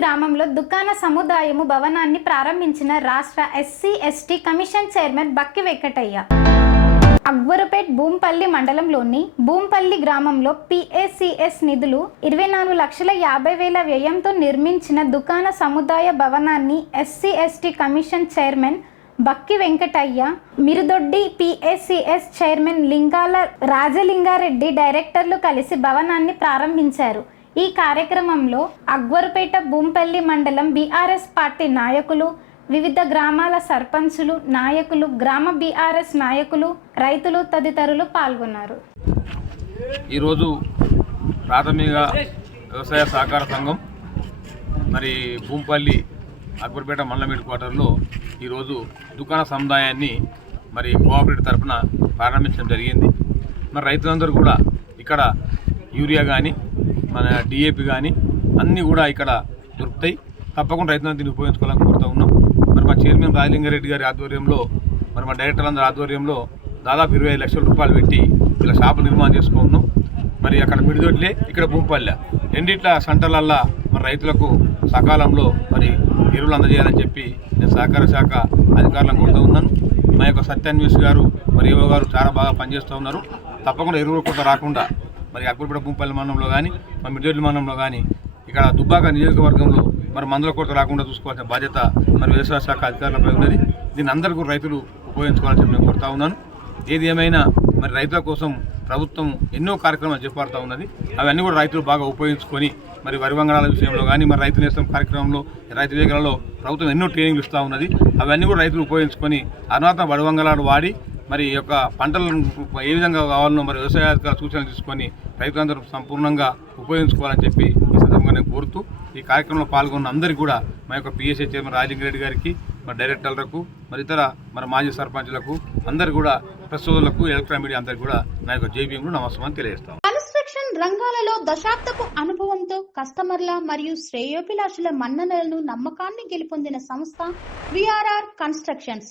గ్రామంలో దుకాణ సముదాయము భవనాన్ని ప్రారంభించిన రాష్ట్ర SC ST commission chairman Bakki Venkataiah. Akbarpet Bhoompally మండలంలోని భూంపల్లి గ్రామంలో పిఏసిఎస్ నిధులు ఇరవై నాలుగు లక్షల యాభై వేల వ్యయంతో నిర్మించిన దుకాణ సముదాయ భవనాన్ని SC ST commission chairman Bakki Venkataiah Miruddoddi PACS chairman Lingala Rajalingareddy డైరెక్టర్లు కలిసి భవనాన్ని ప్రారంభించారు. ఈ కార్యక్రమంలో అక్బర్పేట భూంపల్లి మండలం బీఆర్ఎస్ పార్టీ నాయకులు వివిధ గ్రామాల సర్పంచులు నాయకులు గ్రామ బీఆర్ఎస్ నాయకులు రైతులు తదితరులు పాల్గొన్నారు. ఈరోజు ప్రాథమిక వ్యవసాయ సహకార సంఘం మరి భూంపల్లి అక్బర్పేట మండలం హెడ్ క్వార్టర్లో ఈరోజు దుకాణ సముదాయాన్ని మరి కోఆపరేటివ్ తరఫున ప్రారంభించడం జరిగింది. మరి రైతులందరూ కూడా ఇక్కడ యూరియా కానీ మన డిఏపి కానీ అన్నీ కూడా ఇక్కడ దొరుకుతాయి. తప్పకుండా రైతులను దీన్ని ఉపయోగించుకోవాలని కోరుతా ఉన్నాం. మరి మా చైర్మన్ రాజలింగారెడ్డి గారి ఆధ్వర్యంలో మరి మా డైరెక్టర్లందరి ఆధ్వర్యంలో దాదాపు ఇరవై ఐదు లక్షల రూపాయలు పెట్టి ఇలా షాపు నిర్మాణం చేసుకున్నాం మరి అక్కడ మిడిదొడ్లే ఇక్కడ భూంపల్లె. రెండిట్ల సెంటర్లల్లా మరి రైతులకు సకాలంలో మరి ఎరువులు అందజేయాలని చెప్పి నేను సహకార శాఖ అధికారులను కోరుతూ ఉన్నాను. మా యొక్క సత్యాన్వేష్ గారు మరి ఏవో గారు చాలా బాగా పనిచేస్తూ ఉన్నారు. తప్పకుండా ఎరువులు కూడా రాకుండా మరి అక్కుపేట భూంపల్లి మండలంలో కానీ మరి మిడిదొడ్డి మండలంలో కానీ ఇక్కడ దుబ్బాక నియోజకవర్గంలో మరి మందుల కొరత రాకుండా చూసుకోవాల్సిన బాధ్యత మరి వ్యవసాయ శాఖ అధికారులపై ఉన్నది. దీన్ని అందరూ కూడా రైతులు ఉపయోగించుకోవాలని చెప్పి నేను కోరుతా ఉన్నాను. ఏది ఏమైనా మరి రైతుల కోసం ప్రభుత్వం ఎన్నో కార్యక్రమాలు చేపడుతూ ఉన్నది. అవన్నీ కూడా రైతులు బాగా ఉపయోగించుకొని మరి వరి వంగడాల విషయంలో కానీ మరి రైతు నేస్తం కార్యక్రమంలో రైతు వేగలలో ప్రభుత్వం ఎన్నో ట్రైనింగ్లు ఇస్తూ ఉన్నది. అవన్నీ కూడా రైతులు ఉపయోగించుకొని అరుణాత వడి వంగడాలు వాడి మరి ఈ యొక్క పంటలను ఏ విధంగా కావాలనో మరి వ్యవసాయ అధికారుల సూచనలు తీసుకొని రైతులందరూ సంపూర్ణంగా ఉపయోగించుకోవాలని చెప్పి ఈ సందర్భంగా కోరుతూ ఈ కార్యక్రమంలో పాల్గొన్న అందరికీ కూడా మా యొక్క పిఎస్ఏ చైర్మన్ రాజలింగారెడ్డి గారికి మరి డైరెక్టర్లకు మరి ఇతర మరి మాజీ సర్పంచులకు అందరు కూడా ప్రస్తుతులకు ఎలక్ట్రానిక్ మీడియా అందరికీ కూడా నా యొక్క జేబీఎంలో నమస్కారం తెలియజేస్తాం కన్స్ట్రక్షన్ రంగాలలో దశాబ్దపు అనుభవంతో కస్టమర్ల మరియు శ్రేయోభిలాషుల మన్ననలను నమ్మకాన్ని గెలుపొందిన సంస్థ VRR constructions.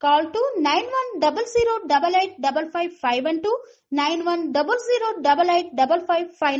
Call to 91008855 and five.